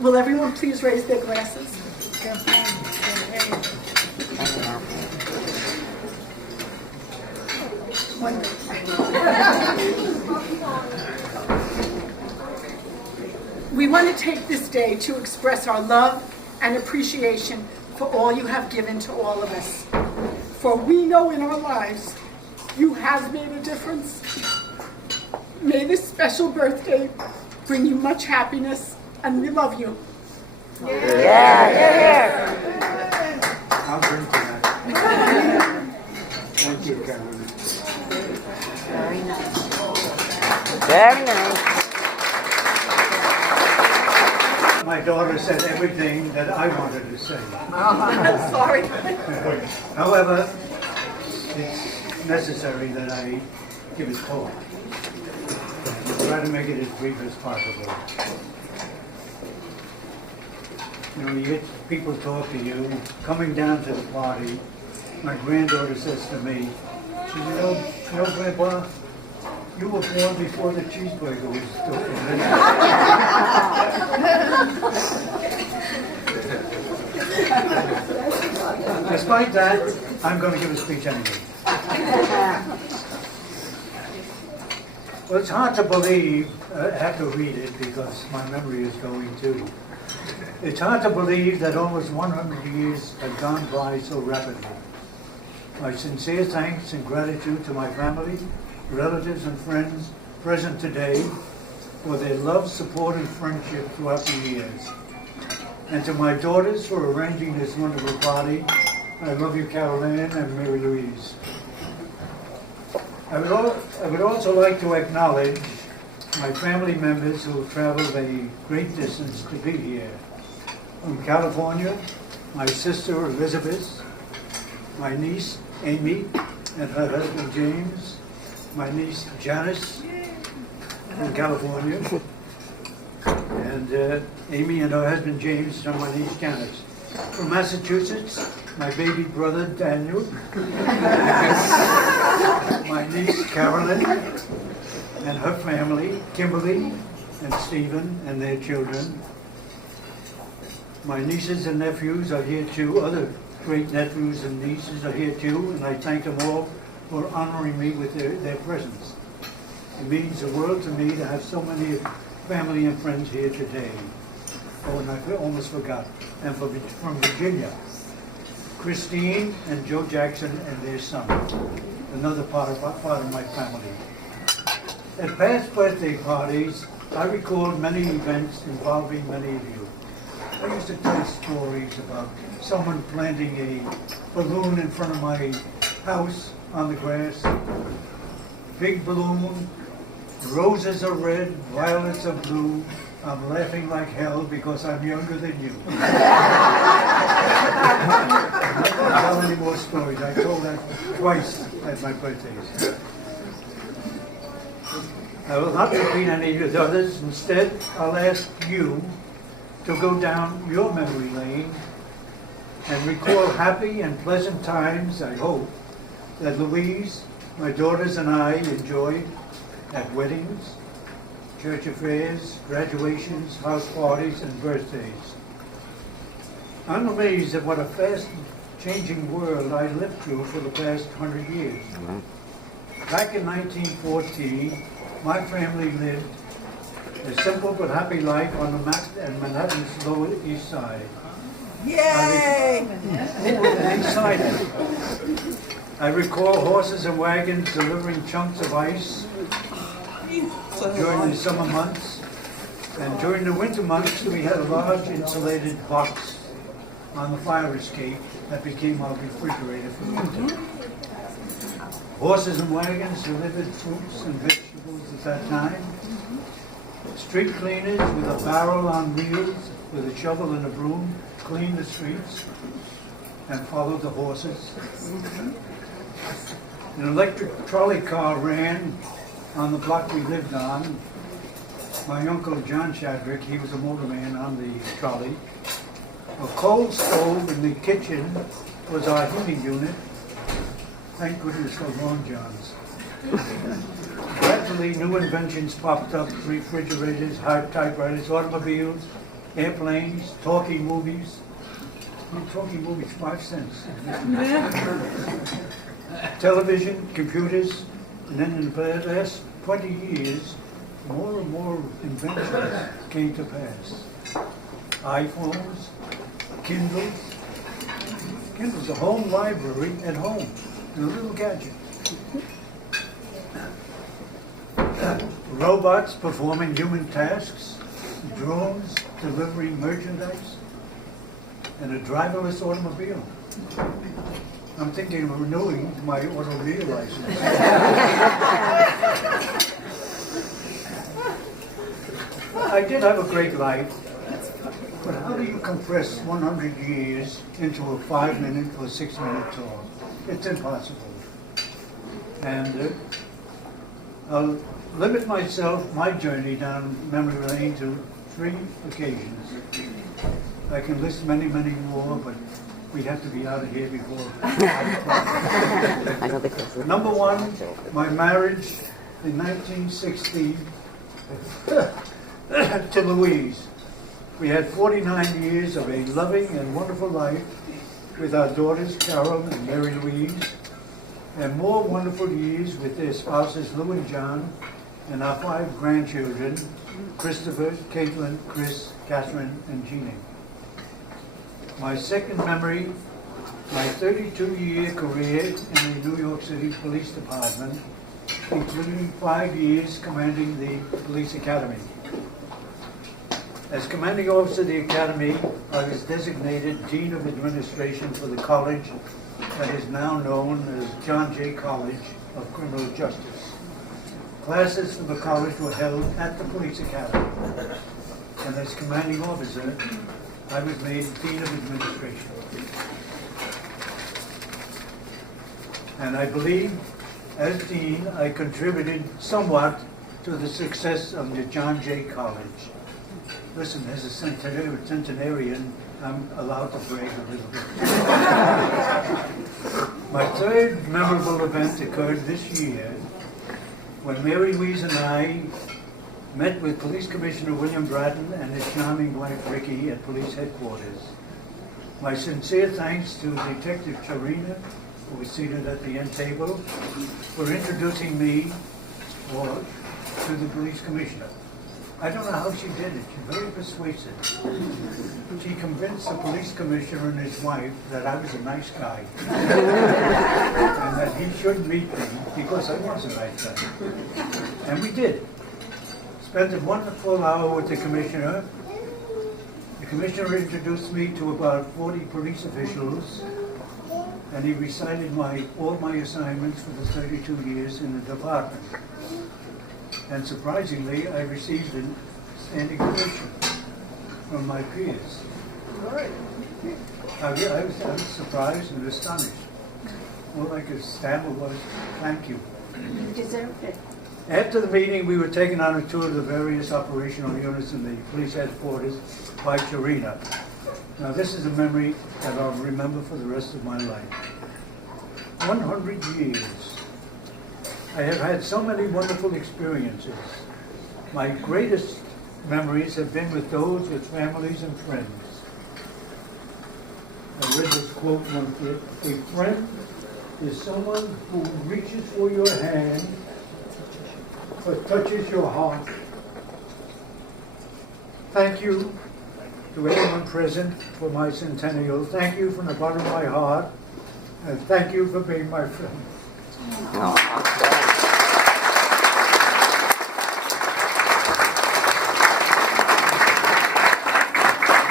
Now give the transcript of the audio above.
Will everyone please raise their glasses? We want to take this day to express our love and appreciation for all you have given to all of us. For we know in our lives you have made a difference. May this special birthday bring you much happiness, and we love you. Yeah. I'll drink to that. Thank you, Carolyn. Very nice. My daughter said everything that I wanted to say. Sorry. However, it's necessary that I give it thought. Try to make it as brief as possible. You know, you get people talk to you, coming down to the party, my granddaughter says to me, she says, you know, Grandpa, you were born before the cheeseburger was invented. Despite that, I'm going to give a speech anyway. Well, it's hard to believe, I have to read it because my memory is going too. It's hard to believe that almost 100 years have gone by so rapidly. My sincere thanks and gratitude to my family, relatives and friends present today for their love, support and friendship throughout the years. And to my daughters for arranging this wonderful party. I love you, Caroline and Mary Louise. I would also like to acknowledge my family members who have traveled a great distance to be here. From California, my sister Elizabeth, my niece Amy and her husband James, my niece Janice from California, and Amy and her husband James and my niece Janice. From Massachusetts, my baby brother Daniel, my niece Carolyn and her family, Kimberly and Stephen and their children. My nieces and nephews are here too. Other great nephews and nieces are here too, and I thank them all for honoring me with their presence. It means the world to me to have so many family and friends here today. Oh, and I almost forgot. And from Virginia, Christine and Joe Jackson and their son, another part of my family. At past birthday parties, I recall many events involving many of you. I used to tell stories about someone planting a balloon in front of my house on the grass. Big balloon, roses are red, violets are blue. I'm laughing like hell because I'm younger than you. I'm not going to tell any more stories. I told that twice at my birthdays. I will not repeat any of the others. Instead, I'll ask you to go down your memory lane and recall happy and pleasant times, I hope, that Louise, my daughters and I enjoyed at weddings, church affairs, graduations, house parties, and birthdays. I'm amazed at what a fast-changing world I lived through for the past 100 years. Back in 1914, my family lived a simple but happy life on the Manhattan's Lower East Side. Yay! Excited. I recall horses and wagons delivering chunks of ice during the summer months, and during the winter months we had a large insulated box on the fire escape that became our refrigerator for winter. Horses and wagons delivered fruits and vegetables at that time. Street cleaners with a barrel on wheels with a shovel and a broom cleaned the streets and followed the horses. An electric trolley car ran on the block we lived on. My uncle John Shadrick, he was a motorman on the trolley. A coal stove in the kitchen was our heating unit. Thank goodness for Long John's. Gradually, new inventions popped up: refrigerators, typewriters, automobiles, airplanes, talking movies. Talking movies, 5 cents. Television, computers, and then in the last 20 years, more and more inventions came to pass. iPhones, Kindles. Kindle's a home library at home, a little gadget. Robots performing human tasks, drones delivering merchandise, and a driverless automobile. I'm thinking of renewing my automobile license. I did have a great life, but how do you compress 100 years into a 5-minute or 6-minute talk? It's impossible. And I'll limit my journey down memory lane to 3 occasions. I can list many, many more, but we have to be out of here before 5 o'clock. Number 1, my marriage in 1960 to Louise. We had 49 years of a loving and wonderful life with our daughters Carol and Mary Louise, and more wonderful years with their spouses Lou and John, and our 5 grandchildren, Christopher, Caitlin, Chris, Catherine, and Jeannie. My second memory, my 32-year career in the New York City Police Department, including 5 years commanding the Police Academy. As commanding officer of the Academy, I was designated Dean of Administration for the college that is now known as John Jay College of Criminal Justice. Classes for the college were held at the Police Academy. And as commanding officer, I was made Dean of Administration. And I believe, as Dean, I contributed somewhat to the success of the John Jay College. Listen, as a centenarian, I'm allowed to brag a little bit. My third memorable event occurred this year when Mary Louise and I met with Police Commissioner William Bratton and his charming wife Ricky at police headquarters. My sincere thanks to Detective Charina, who was seated at the end table, for introducing me to the police commissioner. I don't know how she did it. She's very persuasive. She convinced the police commissioner and his wife that I was a nice guy and that he should meet me because I was a nice guy. And we did. Spent a wonderful hour with the commissioner. The commissioner introduced me to about 40 police officials, and he recited all my assignments for the 32 years in the department. And surprisingly, I received a standing ovation from my peers. I was surprised and astonished. All I could stammer was, "Thank you." You deserve it. After the meeting, we were taken on a tour of the various operational units in the police headquarters by Charina. Now, this is a memory that I'll remember for the rest of my life. 100 years. I have had so many wonderful experiences. My greatest memories have been with those with families and friends. I read this quote once: "A friend is someone who reaches for your hand but touches your heart." Thank you to everyone present for my centennial. Thank you from the bottom of my heart, and thank you for being my friend. Oh,